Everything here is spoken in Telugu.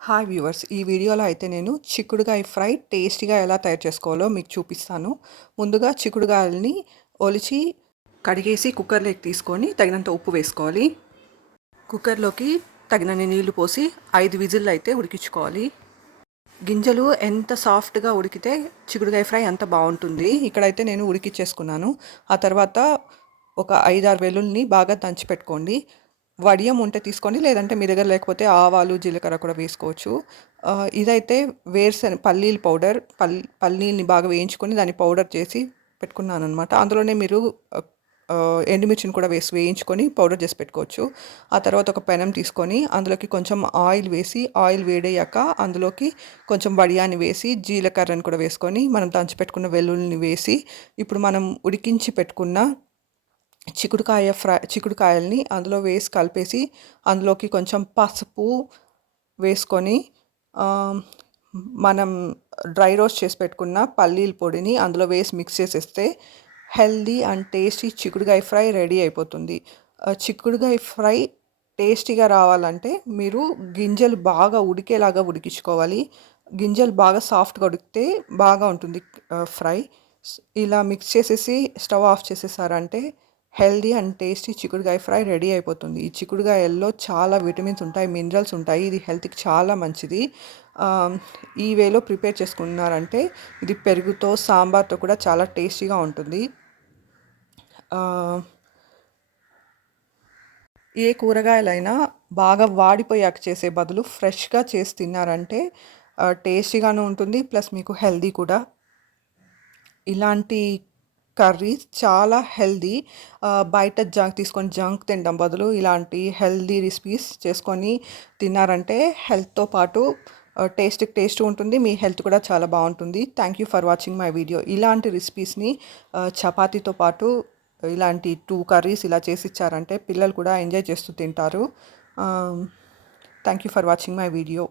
హాయ్ వ్యూవర్స్, ఈ వీడియోలో అయితే నేను చిక్కుడుగాయ ఫ్రై టేస్టీగా ఎలా తయారు చేసుకోవాలో మీకు చూపిస్తాను. ముందుగా చిక్కుడుగాయలని ఒలిచి కడిగేసి కుక్కర్లోకి తీసుకొని తగినంత ఉప్పు వేసుకోవాలి. కుక్కర్లోకి తగినన్ని నీళ్లు పోసి 5 విజిల్లు అయితే ఉడికించుకోవాలి. గింజలు ఎంత సాఫ్ట్గా ఉడికితే చిక్కుడుగాయ ఫ్రై అంత బాగుంటుంది. ఇక్కడైతే నేను ఉడికిచ్చేసుకున్నాను. ఆ తర్వాత ఒక 5-6 వెల్లుల్లిని బాగా దంచి పెట్టుకోండి. వడియం ఉంటే తీసుకోండి, లేదంటే మీ దగ్గర లేకపోతే ఆవాలు జీలకర్ర కూడా వేసుకోవచ్చు. ఇదైతే పల్లీల పౌడర్, పల్లీల్ని బాగా వేయించుకొని దాన్ని పౌడర్ చేసి పెట్టుకున్నాను అనమాట. అందులోనే మీరు ఎండుమిర్చిని కూడా వేయించుకొని పౌడర్ చేసి పెట్టుకోవచ్చు. ఆ తర్వాత ఒక పెనం తీసుకొని అందులోకి కొంచెం ఆయిల్ వేసి, ఆయిల్ వేడయ్యాక అందులోకి కొంచెం వడియాన్ని వేసి, జీలకర్రని కూడా వేసుకొని మనం దంచి పెట్టుకున్న వెల్లుల్లిని వేసి, ఇప్పుడు మనం ఉడికించి పెట్టుకున్న చిక్కుడుకాయల్ని అందులో వేసి కలిపేసి, అందులోకి కొంచెం పసుపు వేసుకొని మనం డ్రై రోస్ట్ చేసి పెట్టుకున్న పల్లీల పొడిని అందులో వేసి మిక్స్ చేసేస్తే హెల్దీ అండ్ టేస్టీ చిక్కుడుకాయ ఫ్రై రెడీ అయిపోతుంది. చిక్కుడుకాయ ఫ్రై టేస్టీగా రావాలంటే మీరు గింజలు బాగా ఉడికేలాగా ఉడికించుకోవాలి. గింజలు బాగా సాఫ్ట్గా ఉడికితే బాగా ఉంటుంది ఫ్రై. ఇలా మిక్స్ చేసేసి స్టవ్ ఆఫ్ చేసేసారంటే హెల్దీ అండ్ టేస్టీ చిక్కుడుకాయ ఫ్రై రెడీ అయిపోతుంది. ఈ చిక్కుడుకాయల్లో చాలా విటమిన్స్ ఉంటాయి, మినరల్స్ ఉంటాయి. ఇది హెల్త్కి చాలా మంచిది. ఈ వేలో ప్రిపేర్ చేసుకున్నారంటే ఇది పెరుగుతో సాంబార్తో కూడా చాలా టేస్టీగా ఉంటుంది. ఏ కూరగాయలైనా బాగా వాడిపోయాక చేసే బదులు ఫ్రెష్గా చేసి తిన్నారంటే టేస్టీగాను ఉంటుంది, ప్లస్ మీకు హెల్దీ కూడా. ఇలాంటి కర్రీస్ చాలా హెల్దీ. బయట జంక్ తినడం బదులు ఇలాంటి హెల్దీ రెసిపీస్ చేసుకొని తిన్నారంటే హెల్త్తో పాటు టేస్ట్ ఉంటుంది, మీ హెల్త్ కూడా చాలా బాగుంటుంది. Thank you for watching my video. ఇలాంటి రెసిపీస్ని చపాతీతో పాటు ఇలాంటి 2 కర్రీస్ ఇలా చేసి ఇచ్చారంటే పిల్లలు కూడా ఎంజాయ్ చేస్తూ తింటారు. Thank you for watching my video.